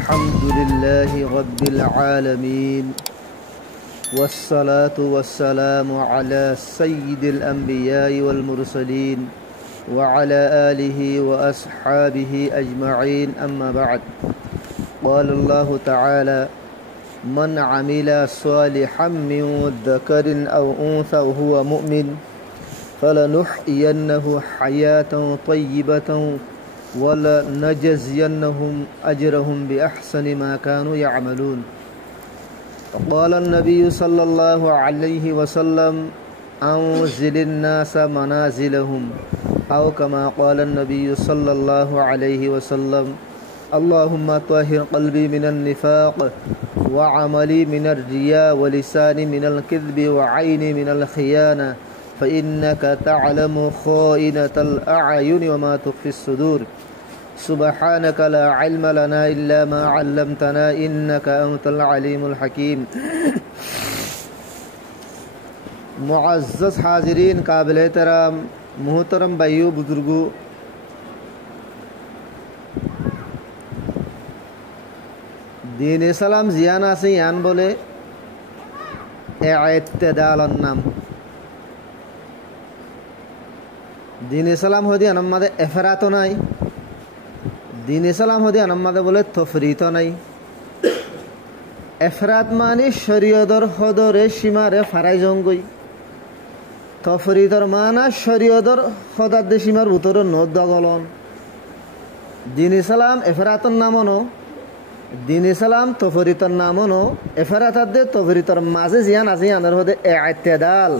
الحمد لله رب العالمين والصلاة والسلام على سيد الأنبياء والمرسلين وعلى آله وأصحابه أجمعين أما بعد قال الله تعالى من عمل صالحا من ذكر أو أنثى وهو مؤمن فلنحيينه حياة طيبة ولنجزينهم أجرهم بأحسن ما كانوا يعملون. قال النبي صلى الله عليه وسلم أنزل الناس منازلهم أو كما قال النبي صلى الله عليه وسلم اللهم طهر قلبي من النفاق وعملي من الرياء ولساني من الكذب وعيني من الخيانة فإنك تعلم خائنة الأعين وما تخفي الصدور سبحانك لا علم لنا إلا ما علمتنا إنك أنت العليم الحكيم. मुअज़्ज़ज़ हाज़िरीन काबिल एहतराम मोहतरम भाइयों बुजुर्गों, दीन इस्लाम जियाना से यान बोले इत्तिदाल नाम दीन इस्लाम हो दिया नम्मादे एफरातो नहीं दीन इस्लाम हो दिया नम्मादे बोले तफरीतो नहीं एफरात मानी शरीयदर हदरे सीमारे फाराई जंगई तफरीतर माना शरीयदर हदादे सीमार भीतरे नद दगलन दीन इस्लाम एफरातर नामनो दीन इस्लाम तफरीतर नामनो एफरातादे तफरीतर माजे जियान आजे यानर होदे इत्तिदाल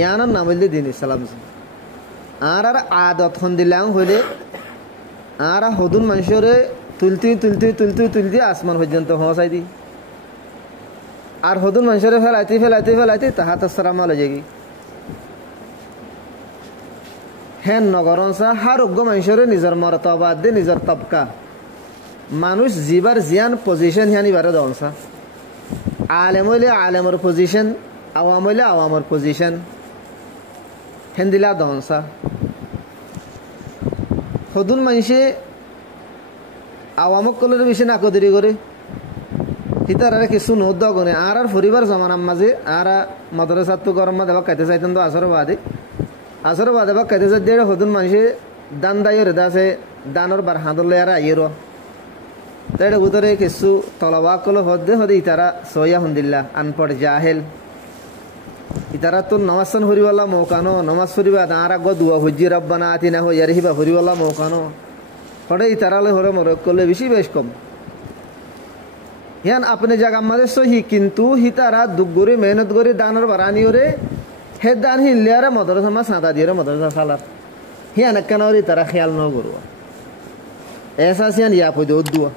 यानर नाम हইলে दीन इस्लाम আর আদত হন দিলাম হইলে আর হদুন মানুষরে তুলতি তুলতি তুলতি তুলতি আসমান পর্যন্ত পৌঁছাই দি আর হদুন মানুষরে ফেলাইতে ফেলাইতে ফেলাইতে তাহাত সালাম আলে যাগি হেন নগরনসা হার উগ্গ মানুষরে নিজের মর্তবা দে নিজের তবকা মানুষ জিবার জিয়ান পজিশন হিয়ানি বারে দনসা আলেম হইলে আলেমর পজিশন আওয়াম হইলে আওয়ামর পজিশন হেন্দিলা দনসা হদুন মানুষে আওয়ামক কলের বেশি নাকদরি করে হিতার আর কিছু নদ্দ গনে আর আর পরিবার জমানার মাঝে আর মাদ্রাসাত তো গরম মা দেবা খাইতে চাইতেন তো আসর বাদে বা খাইতে চাই দেড় হদুন মানুষে দান দায়ের দাসে দানর বার হাঁদলে আর আইয়ের তাই ভিতরে কিছু তলবা কল হদে হদে ইতারা সইয়া হন্দিল্লা আনপড় জাহেল ইতারা তো নমাজ হরিওয়ালা মৌকানো নমাজ হরিবা আর আগ দুয়া হজ্জি রব্বানা আতিনা হো ইয়ারহিবা হরিওয়ালা মৌকানো হরে ইতারালে হরে মরে করলে বেশি বেশ কম ইয়ান আপনি জায়গা আমাদের সহি কিন্তু হিতারা দুঃখ করে মেহনত করে দানের বারানি ওরে হে দান হিলিয়ারে মদরসা মা সাদা দিয়ে মদরসা সালার হিয়ান কেন তারা খেয়াল ন করুয়া এসা সিয়ান ইয়া পদে উদ্দুয়া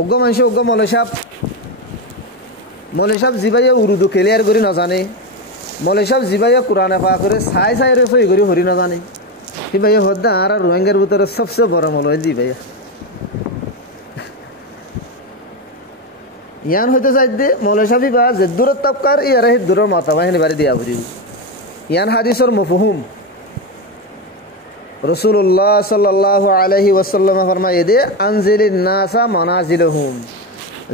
উগ্গ মানুষ উগ্গ মৌলাই সাহেব জিবাইয়া উর্দু ক্লিয়ার করে নাজানে মৌলাই সাহেব জিবাইয়া কোরআনে পাক করে সাই সাই রে সই করে হরি নাজানে সিবাইয়া হদ্দা আর রোহিঙ্গার ভিতরে সবচেয়ে বড় মৌলাই জিবাইয়া ইয়ান হইতে চাই দে মৌলাই সাহেব বা যে দূর তবকার ইয়ারে দূরের মাতাবা হেনে বাড়ি দিয়া ভরি ইয়ান হাদিসর মফহুম রাসূলুল্লাহ সাল্লাল্লাহু আলাইহি ওয়াসাল্লাম ফরমায়ে দে আনজিলিন নাসা মানাজিলহুম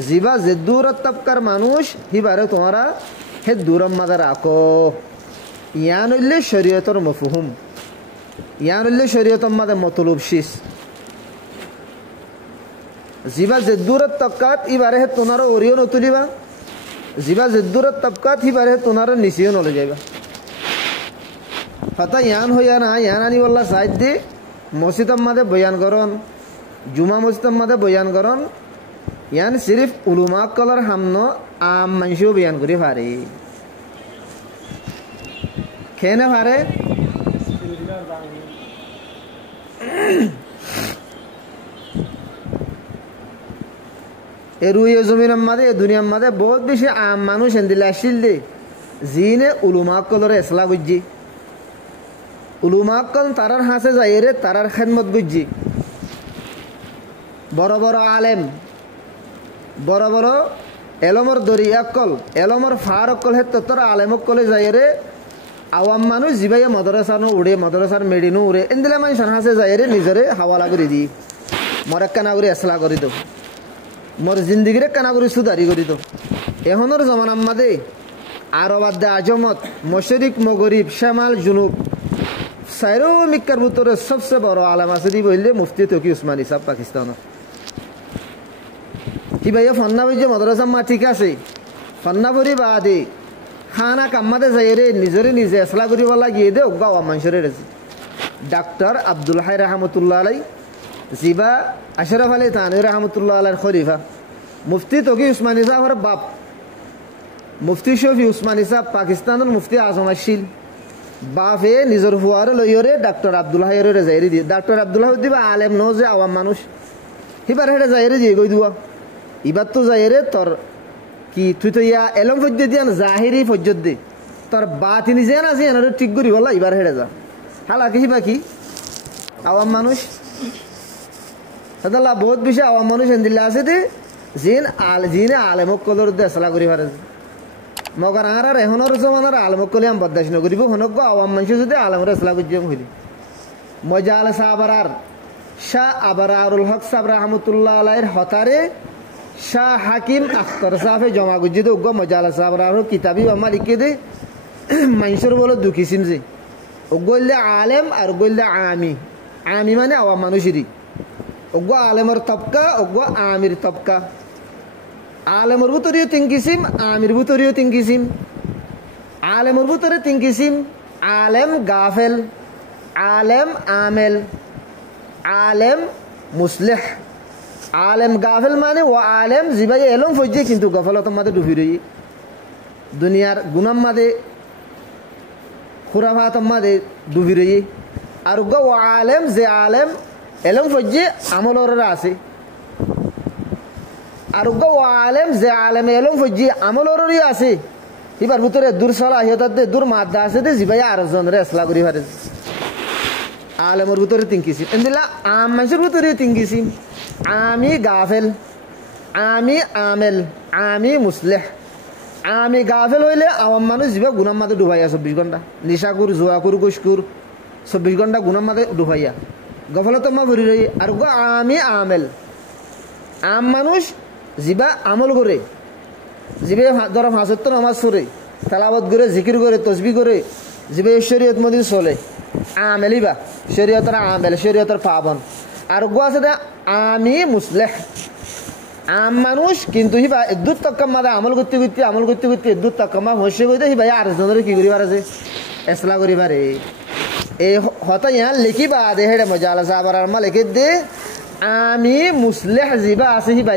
জিবা যে দূর তবকার মানুষ হিবারে তোমারা হে দূরম মাদা রাখো ইয়ান হইলে শরীয়তর মফহুম ইয়ান হইলে শরীয়তর মাদে মতলব শিস জিবা যে দূর তবকাত ইবারে হে তোনারা ওরিও নতুলিবা জিবা যে দূর তবকাত হিবারে হে তোনারা নিচিও নলে যাইবা ফাতা ইয়ান হইয়া না ইয়ান আনি বললা সাইড দি মসজিদের মাদে বয়ান করন জুমা মসজিদের মাদে বয়ান করন ইয়ান সিরিফ উলুমা কলার হামনো আম মানুষও বয়ান করে পারে খেয়ে পারে এ রুই জমিনের মাঝে এ দুনিয়ার মাঝে বহুত বেশি আম মানুষ এন্দিলে আসিল দে জিনে উলুমা কলর এসলা বুঝছি উলুমা কল তারার হাসে যাই রে তারার খেদমত বুঝছি বড় বড় আলেম বড় বড় এলমর দরিয়া কল এলমর ফার কল হে তোর আলেমক কলে যাই রে আওয়াম মানুষ জিবাই মাদ্রাসা নো উড়ে মাদ্রাসার মেডিনো উড়ে এন্দিলা মানুষ হাসে যায় রে নিজরে হাওয়ালা করে দি মর কানা করে আসলা করে দো মোর জিন্দিগিরে কানা করে সুদারি করে দো এখনোর জমানার মাদে আরবাদ্দে আজমত মশরিক মগরিব শ্যামাল জুনুব সাইরো মিক্কার ভিতরে সবচেয়ে বড় আলেম আছে দি বললে মুফতি তকি উসমানী সাহেব পাকিস্তানত কি ভাইয়া ফন্না বইছে মাদ্রাসা মা ঠিক আছে ফন্না ভরি বাদে খানা কাম্মাতে যাই রে নিজরে নিজে আসলা করিব লাগিয়ে দে গাওয়া মানুষের ডাক্তার আব্দুল হাই রহমতুল্লাহ আলাই জিবা আশরাফ আলী থানভী রহমতুল্লাহ আলাইর খলিফা মুফতি তকি উসমানী সাহেবের বাপ মুফতি শফি উসমানী সাহেব পাকিস্তানের মুফতি আজম আসিল বাপে নিজের হুয়ারে লইরে ডাক্তার আব্দুল হাইরে যাইরে দিয়ে ডাক্তার আব্দুল হাই দিবা আলেম ন যে আওয়াম মানুষ হিবার হেঁটে যাইরে দিয়ে গই দুয়া এবার তো যাইরে তোর কি তুই তো ইয়া এলম ফজ্জ দিয়া জাহিরি ফজ্জ দে তোর বাতি নিজে না আছে এনারে ঠিক করি বলা এবার হেঁটে যা হালা কি হিবা কি আওয়াম মানুষ সাদাল্লাহ বহুত বেশি আওয়াম মানুষ এন্দিল্লা আছে দে জিনে আলেমক কদর দে আসলা করি পারে মগর আর এখনোর জমানার আলমক কলে আমি বদাস নকরিব হনক আওয়াম মানুষ যদি আলমরে আসলা করছিলাম হইলি মজা আল সাবরার শাহ আবরারুল হক সাহেব রহমতুল্লাহ আলাইয়ের হতারে শাহ হাকিম আখতার সাহেবে জমা গুজি দে উগ্র মজা আল সাবরার কিতাবি আমার লিখে দে মানুষের বলে দুঃখিসিম যে উগ্রলে আলেম আর উগ্রলে আমি আমি মানে আওয়াম মানুষেরই উগ্র আলেমর তবকা উগ্র আমির তবকা আলেমর ভিতরেও তিন কিসিম আমির ভিতরেও তিন কিসিম আলেমর ভিতরে তিন কিসিম আলেম গাফেল আলেম আমেল আলেম মুসলেহ আলেম গাফেল মানে ও আলেম জিবাই এলম ফজ্জে কিন্তু গফলত মাদে ডুবি রই দুনিয়ার গুনাম মাদে খুরাফাত মাদে ডুবি রই আর ও আলেম যে আলেম এলম ফজ্জে আমলর আছে আর ও আলেম যে আলেম এলম ফজ্জি আমলরই আছে এবার ভিতরে দূর সলাহিয়ত দূর মাদ্দা আছে দে জিবাই আর জনরে আসলা করি পারে আলেমর ভিতরে তিন কিসিম এন্দিলা আম মানুষের ভিতরে তিন কিসিম আমি গাফেল আমি আমেল আমি মুসলেহ আমি গাফেল হইলে আওয়াম মানুষ জিবা গুনাম মাদে ডুবাইয়া 24 ঘন্টা নিশাকুর জুয়াকুর গুসকুর 24 ঘন্টা গুনাম মাদে ডুবাইয়া গফলত মা ভরি রই আর গো আমি আমেল আম মানুষ জিবা আমল করে জিবে ধর হাসত্তর নামাজ পড়ে তালাবত করে জিকির করে তসবি করে জিবে শরীয়ত মদিন চলে আমেলিবা শরীয়তের আমেল শরীয়তের পাবন আর গো আছে আমি মুসলেহ আম মানুষ কিন্তু হিবা এদুত তক্কাম মাদা আমল করতে করতে এদুত তক্কামা হসে কইতে হিবা আর জনের কি করি পারে এসলা করি পারে এই হতা ইয়া লিখিবা দে হেডে মজা আলা সাহাবার মা লিখে দে আমি মুসলেহ জিবা আছে হিবা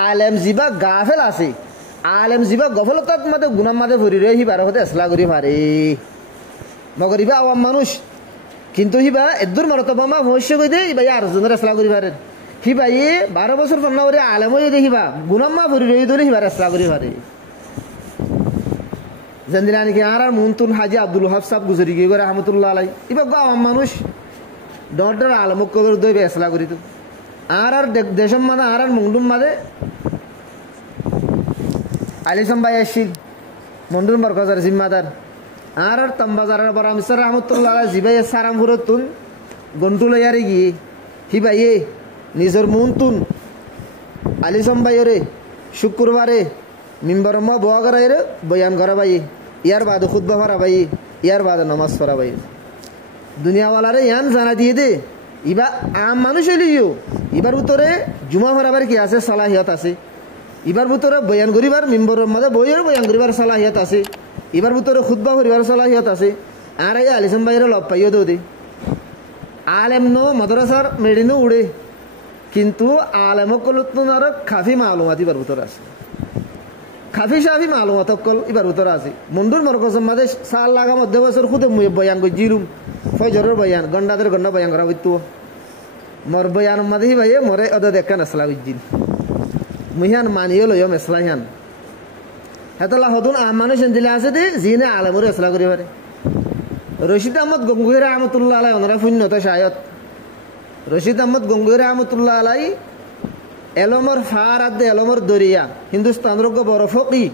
আলেম জিবা গাফেল আছে আলেম জিবা গফলতাত মাদে গুনাম মাদে ভরি রে হিবার হতে আসলা করি পারে মগর ইবা আওয়াম মানুষ কিন্তু হিবা এদুর মরতবা মা হইছে কই দে ইবা আর জনের আসলা করি পারে হিবা 12 বছর পর না ওরে আলেম হই দেখিবা গুনাম মা ভরি রে দলে হিবার আসলা করি পারে জানদিলানি কি আর মুনতুন হাজি আব্দুল ওয়াহাব সাহেব গুজরি গিয়ে করে রহমাতুল্লাহ আলাই ইবা আওয়াম মানুষ ডর আলমক কদর দইবে আসলা করি তো আর দেশম মাদে আর মুন্ডুম মাদে আলিসম ভাই আসিল মন্ডুম বরকজার জিম্মাদার আর তম্বাজার বরামসর রহমতুল্লাহ জিবাই সারামপুরতুন গন্টু লইয়ারে গিয়ে হি ভাই নিজের মুনতুন আলিসম ভাইরে শুক্রবারে মিম্বর মা বোয়া করাইরে বয়ান করা ভাই ইয়ার বাদ খুতবা পড়া ভাই ইয়ার বাদ নামাজ পড়া ভাই দুনিয়াওয়ালারে ইয়ান জানা দিয়ে দে ইবা আম মানুষ হইলিও ইবার ভিতরে জুমা ভরাবার কি আছে সালাহিয়ত আছে ইবার ভিতরে বয়ান করিবার মিম্বরের মধ্যে বইয়ের বয়ান করিবার সালাহিয়ত আছে ইবার ভিতরে খুতবা করিবার সালাহিয়ত আছে আর এই আলিসম ভাইয়ের লব পাইও দে আলেম নো মাদ্রাসার মেডিনো উড়ে কিন্তু আলেমকলুতনার খাফি মালুমাত ইবার ভিতরে আছে খাফি সাফি মালুমাত কল ইবার ভিতরে আছে মন্ডুর মরকজের মধ্যে সাল লাগা মধ্যে বছর খুদে বয়ান কই জিরুম ফজরের বয়ান গন্ডাদের গন্ডা বয়ান করা হইতো মোর বয়ান মধ্যে ভাই মরে অদ দেখান আসলা উজ্জিন মুহিয়ান মানিয়ে লইম আসলাহিয়ান হেতলা হদুন মানুষ দিলে আছে দে জিনে আলেমরে আসলা করি পারে রশিদ আহমদ গঙ্গুহি রহমতুল্লাহ আলাই ওনারা শূন্যতা শায়ত রশিদ আহমদ গঙ্গুহি রহমতুল্লাহ আলাই এলমর ফার আদে এলমর দরিয়া হিন্দুস্তান রোগ বড় ফকি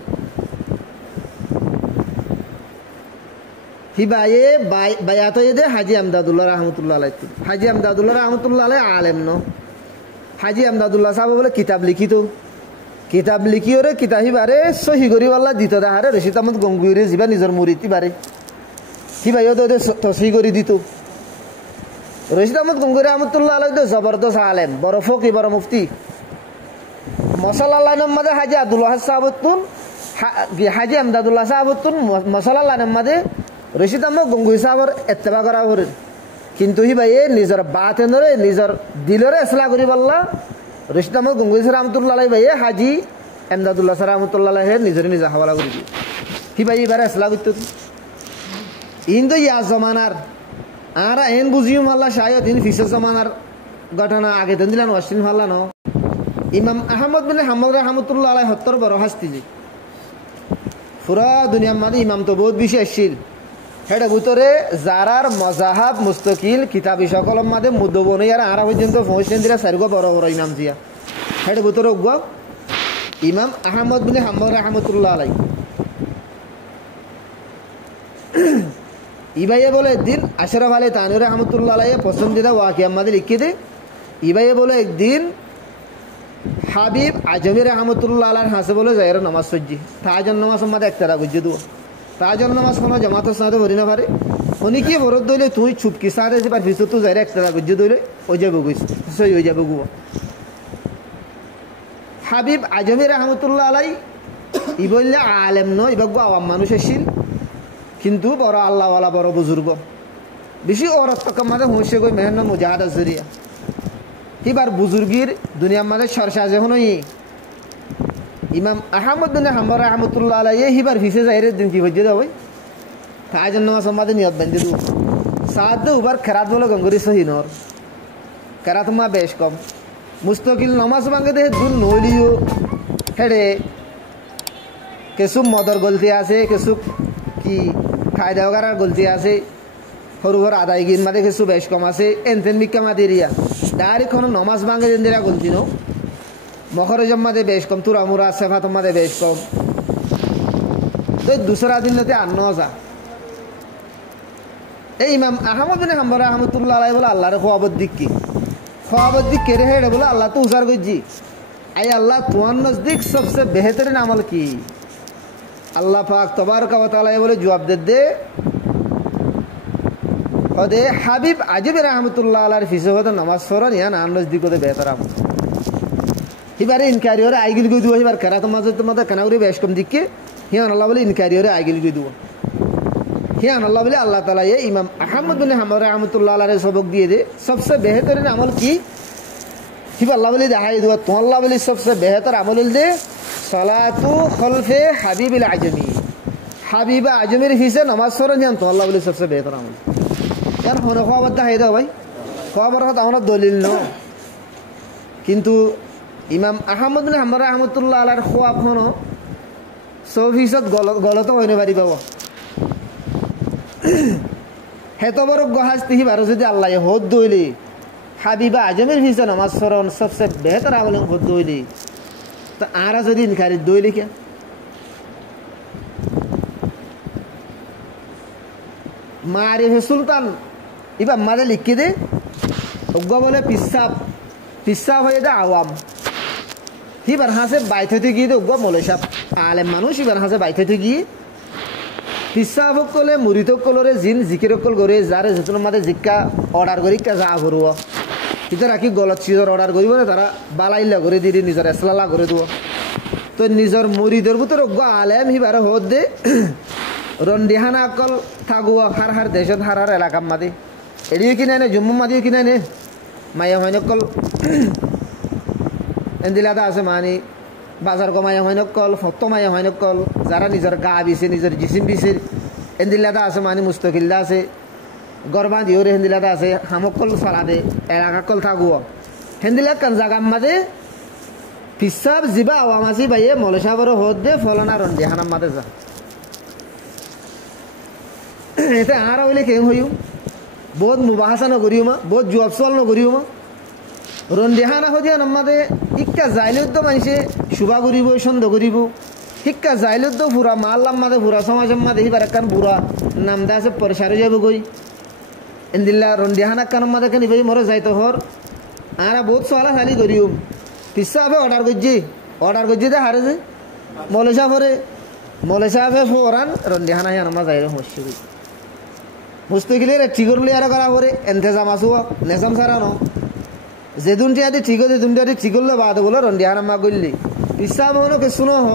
হিবায়ে বায়াত দে হাজি আমদাদুল্লাহ রহমতুল্লাহ আলাই। হাজি আমদাদুল্লাহ রহমতুল্লাহ আলাই আলেম ন। হাজি আমদাদুল্লাহ সাহেব বলে কিতাব লিখিত, কিতাব লিখি ওরে কিতাব হিবারে সহি করিবাল্লা দিত দাহারে রশিদ আহমদ গঙ্গুইরে যা নিজের মুরিতি বারে হিবাইও তো তসহি করে দিত। রশিদ আহমদ গঙ্গুই রহমতুল্লাহ আলাই তো জবরদস্ত আলেম, বড় ফকি, বড় মুফতি। মশাল্লাহ নম্মাদে হাজি আব্দুল্লাহ সাহাবতুন হাজি আমদাদুল্লাহ সাহাবতুন মশাল্লাহ নম্মাদে রশিদ আহমদ গঙ্গুই সাহাবর এত্তেবা করা করেন। কিন্তু হিবাইয়ে নিজের বাতে নরে নিজের দিলরে এসলা করি বললা রশিদ আহমদ গঙ্গুই রহমতুল্লাহ আলাই ভাইয়ে হাজি আমদাদুল্লাহ রহমতুল্লাহ আলাইহে নিজের নিজে হাওয়ালা করে দিয়ে হিবাই এবার এসলা করতে ইন তো ইয়া জমানার আর এন বুঝিও মাল্লা শায়দ ইন ফিসের জমানার ঘটনা আগে তো দিলাম অশ্বিন মাল্লা ন। ইমাম আহমদ বিন হাম্বল রহমতুল্লাহ আলাই 70 বড় হাস্তি যে পুরা দুনিয়ার মাঝে ইমাম তো বহুত বেশি আসছিল। হেডে ভিতরে যারার মজাহাব মুস্তাকিল কিতাবি সকলের মাঝে মুদ্দবনী আর আরা পর্যন্ত পৌঁছেন দিলা সারগো বড় বড় ইমাম জিয়া। হেডে ভিতরে ইমাম আহমদ বিন হাম্বল রহমতুল্লাহ আলাই ইবাইয়ে বলে একদিন আশরাফ আলী তানভীর রহমতুল্লাহ আলাই পছন্দিদা ওয়াকিয়া মাঝে লিখে দে। ইবাইয়ে বলে একদিন হাবিব আজমি রহমতুল্লাহ আলার হাসে বলে যাই নামাজ সজ্জি তাহাজন নামাজ মাঝে একটা গুজ্জে দেবো তাহাজন নামাজ কোনো জামাতের সাথে ভরি না পারে উনি কি বরদ দইলে তুই ছুপকি সাথে পার ভিতর তুই যাই একটা গুজ্জে দইলে ওই যাবো সই হয়ে যাবে গুয়া। হাবিব আজমি রহমতুল্লাহ আলাই ই বললে আলেম নয় এবার আওয়াম মানুষ এসেছিল কিন্তু বড় আল্লাহওয়ালা বড় বুজুর্গ বেশি অরত্তক মাঝে হুঁসে গই মেহন মুজাহাদ জরিয়া এবার বুজুর্গির দুনিয়ার মাঝে সরসা যখন ইমাম আহমদ বিন হাম্বল রহমতুল্লাহ আলাই হিবার ভিসে যাই দিন কি হয়ে যাবে তাই জন্য মাঝে নিয়ত বেঁধে দেবো সাদ উবার খেরাত বলো গঙ্গুরি সহি নর খেরাত মা বেশ কম মুস্তকিল নমাজ ভাঙে দে দুল নইলিও হেডে কিছু মদর গলতি আছে কিছু কি খাই দেওয়ার গলতি আছে সরু বড় আদায়গির মাঝে কিছু বেশ কম আছে এনতেন মিক্কা মাদিরিয়া ডাইরেক্ট কোনো নমাজ ভাঙে দিন দিরা গলতি নো মখরজম মাঝে বেশ কম তুরামুরা সেফাত মাঝে বেশ কম তো দুসরা দিন নতে আর নজা এই ইমাম আহমদ বিন হাম্বল রহমতুল্লাহ আলাই বলে আল্লাহর খোয়াবত দিক কি খোয়াবত দিক কেড়ে হেড়ে বলে আল্লাহ তো উজার করছি আই আল্লাহ তোমার নজদিক সবসে বেহতরিন আমল কি আল্লাহ পাক তবারক ওয়া তাআলা বলে জবাব দে হদে হাবিব আজমি রহমতুল্লাহ আলাইহির ফিসে হতে নামাজ পড়ন ইয়া নান নজদিক হতে বেহতর আমল হিবারে ইনকারি ওরে আইগিল গই দুয়া হিবার কেরাত মাঝে তোমাদের কানাউরি বেশ কম দিকে হিয়ান আল্লাহ বলে ইনকারি ওরে আইগিল গই দুয়া হিয়ান আল্লাহ বলে আল্লাহ তাআলা এই ইমাম আহমদ বিন হাম্বল রহমতুল্লাহ আলাইহি সবক দিয়ে দে সবসে বেহতরিন আমল কি হিবা আল্লাহ বলে দেখাই দুয়া তো আল্লাহ বলে সবসে বেহতর আমল দে সালাতু খলফে হাবিবিল আজমি হাবিব আজমির ফিসে নামাজ পড়ন হিয়ান তো আল্লাহ বলে সবসে বেহতর আমল यार होने खबर देखाई दो भाई खबर আমার দলিল ন কিন্তু ইমাম আহমদ বিন হাম্বল রহমতুল্লাহ আলাইহির খোয়াব হনো 100% গলত হইনে পারি বাবা হেত বড় গহাস্তি হিবার যদি আল্লাহ হদ দইলি হাবিবা আজমির ফিসে নামাজ পড়ন সবচেয়ে বেহতর আমল হদ দইলি তো আরা যদি ইনকারি দইলি কে মারিফ সুলতান ইবা মাঝে লিখে দে ওগা বলে পিসাব হয়ে দে আওয়াম হিবার হাসে বাইতে গিয়ে দে ওগা মলে সাপ আলেম মানুষ ইবার হাসে বাইতে গিয়ে পিসাব কলে মুরিত কলরে জিন জিকির কল করে যারে যেতন মাঝে জিক্কা অর্ডার করি যা করব কিন্তু রাখি গলত চিজর অর্ডার করিব না তারা বালাইলা করে দিয়ে নিজের এসলালা করে দেব তো নিজের মুরিদের ভিতরে ওগা আলেম হিবার হদ দে রন্ডিহানা অকল থাকুয়া হার হার দেশত হার হার এলাকার মাদি এড়িয়ে কিনে নে জম্মু মাদিও কিনে নে মায়া হয় নকল এন্দিলাদা আছে মানি বাজার কমায়া হয় নকল ফত মায়া হয় নকল যারা নিজের গা বিছে নিজের জিসিম বিছে এন্দিলাদা আছে মানি মুস্তকিল্লা আছে গরবা দিওরে হেন্দিলাদা আছে হামকল সালা দে এলাকা কল থাকুয়া হেন্দিলা কান জাগাম মাদে পিসাব জিবা আওয়ামাসি বাইয়ে মলসাবর হদ দে ফলনা রন্ডিহানা মাদে যা এতে আর হইলে কেম হইও বহুত মুবাহাসা নকরিও মা বহুত জবাব সওয়াল নকরিও মা রন্ডিহানা হদিয়া নমাদে ইক্কা যাইলে তো মানুষে শুভা করিব সন্দেহ করিব শিক্ষা যাইলে তো ফুরা মাল্লাম মাদে ফুরা সমাজের মাদে হিবার একখান বুড়া নাম দা আছে পরিসারে যাব গই ইন্দিল্লা রন্ডিহানা কান মাদে কানি ভাই মরে যাইতো হর আরা বহুত সওয়ালা খালি করিও পিসা হবে অর্ডার করছি দে হারে যে মলেশা পরে মলেশা হবে ফোরান রন্ডিহানা হিয়ান মা যাইরে হচ্ছে গই মুস্তাকিলে রে ঠিকরলি আর করা পরে ইন্তজাম আসো নেজাম সারানো যে দুনটি আদি ঠিক আছে দুনটি আদি ঠিক করলে বাদ বলো রন্ডিহানা মা গইলি পিসা মনো কে শুনো হ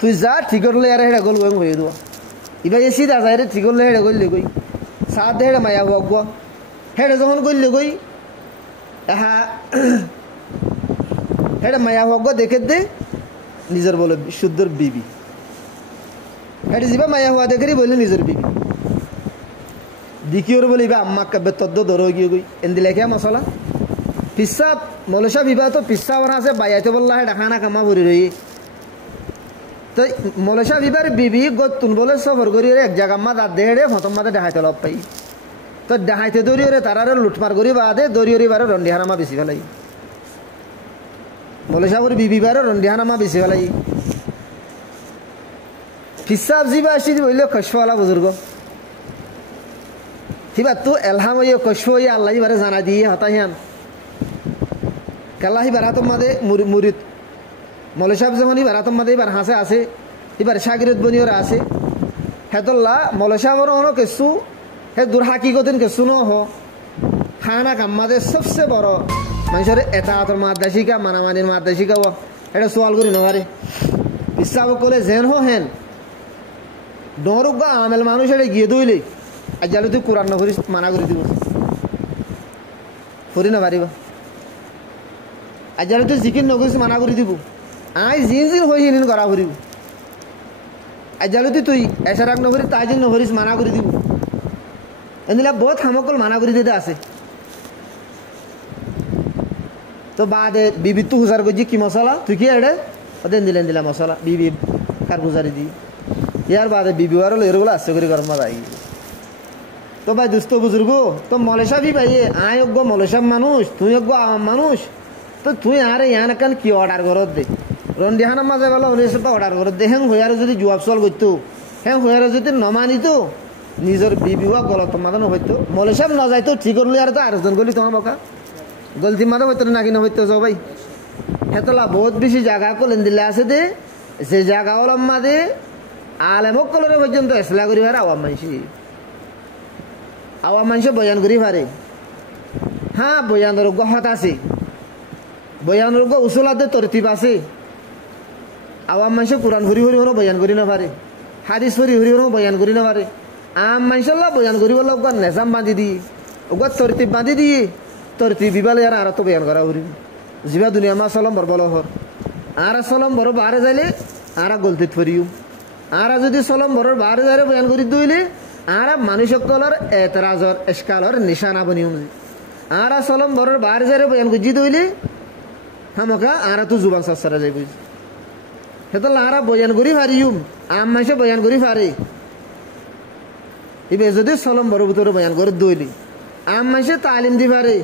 তুই যা ঠিক করলে আর হেডা গোল গম হয়ে দোয়া ইবা এ সিধা যায় রে ঠিক করলে হেডা গইলি কই সাথ হেডা মায়া হক হেডা যখন গইলি কই হ্যাঁ হেডা মায়া হক দেখে দে নিজের বলে শুদ্ধর বিবি হেডা যাবা মায়া হওয়া দেখেই বলে নিজের বিবি দিকিওর বলে ইবা আম্মা কাবে তদ্দ দরো গিয়ে কই এন্দিলে কে মশলা পিসা মলেশা বিবাহ তো পিসা ওরা আছে বাইয়াতে বললা হেডা খানা কামা ভরি রই তো মলেশা বিবার বিবি গতুন বলে সফর করি এক জায়গা মা দাঁত দেড়ে হতম মাদে দেখাইতে লব পাই তো দেখাইতে দরিয়রে তারারে লুটমার করি বাদে দরিয়রি বারে রন্ডিহানা মা বেশি ফেলাই মলেশা বর বিবি বারে রন্ডিহানা মা বেশি ফেলাই ফিসাব জিবা আসি বললে কশওয়ালা বুজুর্গ হিবা তো এলহাম হইয়া কশ হইয়া আল্লাহ বারে জানা দিয়ে হতাহিয়ান কাল্লাহি বারাতম মাদে মুরিদ মলেশাব যেমন বারাতম মাদে এবার হাসে আছে এবার শাগিরত বনিওরা আছে হেতল্লা মলেশাবর হনো কেসু হে দূর হাকিগতেন কেসু ন হ খানা কাম্মাদে সবচেয়ে বড় মানুষের এতাহাতর মাদ্দা শিকা মানামানির মাদ্দা শিকা এটা সোয়াল করি নভারে ইসাব কলে যেন হেন ডরুক বা আমেল মানুষ এটা গিয়ে দইলে আজ জালে তুই কোরআন নকরি মানা করে দিব করি না পারিবা আজ জালে তুই জিকির নকরিস মানা করে দিব আই জিন হয়ে হিন করা করিব আজ জালে তুই এসারাক নকরি তাই জিন নকরিস মানা করে দিব এনিলা বহুত হামকল মানা করে দিতে আছে তো বাদে বিবি তু হুজার গজি কি মশলা তুই কি এড়ে ওদের দিলা মশলা বিবি কার গুজারি দি ইয়ার বাদে বিবি আর এরগুলো আস্তে করে গরম মজা আই তো ভাই দুস্থ বুজুর্গ তো মলেশা বি ভাই আয় অজ্ঞ মলেশা মানুষ তুই অজ্ঞ আম মানুষ তো তুই আরে ইয়ান কান কি অর্ডার করত দে রন্ডিহানা মাঝে বলো উনিশ অর্ডার করত দে হেং হইয়ারে যদি জবাব সল করতো হেং হইয়ারে যদি নমানিত নিজের বিবি হওয়া গলত মাদা নহইতো মলেশাব ন যাইতো ঠিক করলে আর তো আরেকজন গলি তোমার বকা গলতি মাদা হইতো নাকি নহইতো যাও ভাই হেতলা বহুত বেশি জায়গা কলেন দিলে আছে দে যে জায়গা হলাম মাদে আলেমক কলরে পর্যন্ত এসলা করি পারে আওয়াম মানুষ বয়ান করি পারে হ্যাঁ বয়ানের হত আছে বয়ানের উসুলাতে তরতিব আছে আওয়াম মানুষ কোরআন হরি হরি হনো বয়ান করি না পারে হাদিস হরি হরি হনো বয়ান করি না পারে আম মানুষের বয়ান করি বলে ওগুলো নেজাম বাঁধি দিয়ে ওগুলো তরতিব বাঁধি দিয়ে তরতিব বিবালে আর তো বয়ান করা হরি জিবা দুনিয়া মা চলম বর বলো হর আর চলম বড় বাহারে যাইলে আর গলতিত ফরিও আর যদি চলম বড় বাহারে যাইলে বয়ান করি দইলে আর মানুষ সকলের এতরাজর এসকালর নিশানা বনিও আর চলম বড় বাহারে যাইলে বয়ান গুজি দইলে হামকা আর তো জুবান সারা যাই বুঝ সেটা আর বয়ান করি ফারিউম আম মাসে বয়ান করি ফারে এবার যদি চলম বড় ভিতরে বয়ান করে দইলি আম মাসে তালিম দি ফারে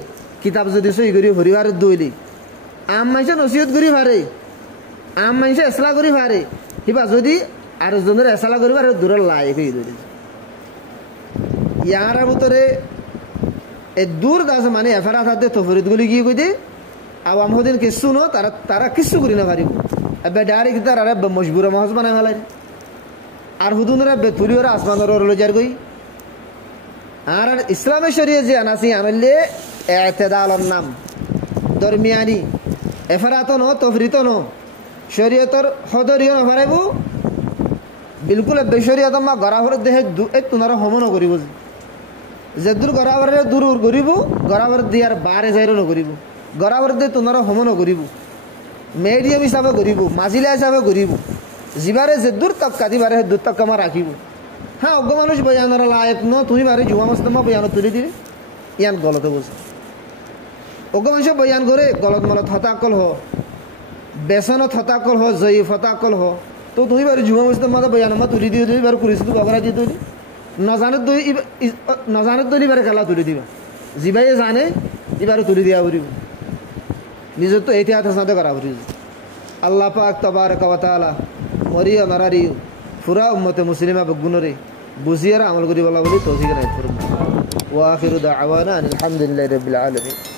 কিতাব যদি সই করি হরিবারের দইলি আম মাসে নসিহত করি ফারে আম মাসে এসলা করি ফারে কিবা যদি আর জনের এসলা করি ফারে দূরের লাইক হয়ে ধরে ইয়ার ভিতরে এ দূর দাস মানে এফারা থাকতে তফরিদ গুলি গিয়ে কই দে আওয়াম হদিন কিছু নো তারা কিছু করি না পারিব এবার ডাইরেক্ট তারা মজবুর মহজ বানায় ফেলাই আর হুদুনরা বেতুরিওর আসমানের লজার গই আর ইসলামের শরীয়ত যে আনাসি আনলে এতেদালর নাম দরমিয়ানি এফারাত ন তফরিত ন শরীয়তর হদরিও নফারাইব বিলকুল বেশরিয়ত মা গড়াভর দেহে তোনারা হমন করিব যে দূর গড়াভরে দূর করিব গড়াভর দিয়ার বারে যাইরো নকরিব গড়াভর দিয়ে তোনারা হমন করিব মিডিয়াম হিসাবে করিব মাজিলা হিসাবে করিব যিবারে যে দূর তক্কা দিবারে দূর তক্কা মা রাখিব হ্যাঁ অজ্ঞ মানুষ বয়ানোর লায়ক ন তুমি বারে জুমা মস্তমা বয়ানো তুলি দিবি ইয়ান গলতে বুঝ অজ্ঞ মানুষ বয়ান করে গলত মলত হতাকল হ বেসনত হতাকল হ জয়ীফ হতাকল হ তো তুমি বারে জুমা মস্তমা বয়ান মা তুলি দিয়ে দিবি বারে কুরিস তো বগরা দিয়ে তুলি নজানত দই বারে খেলা তুলি দিবা যিবাই জানে এবারে তুলি দিয়া উড়িব নিজের তো এহতিয়াত সাথে করা উচিত আল্লাহ পাক তাবারক ওয়া তাআলা মরিয়া নারারি পুরা উম্মতে মুসলিমা বেগুনরে বুঝিয়ারা আমল করি বলা বলি তৌফিক নাইত ফরমা ওয়া আখিরু দাওয়ানা আলহামদুলিল্লাহি রাব্বিল আলামিন।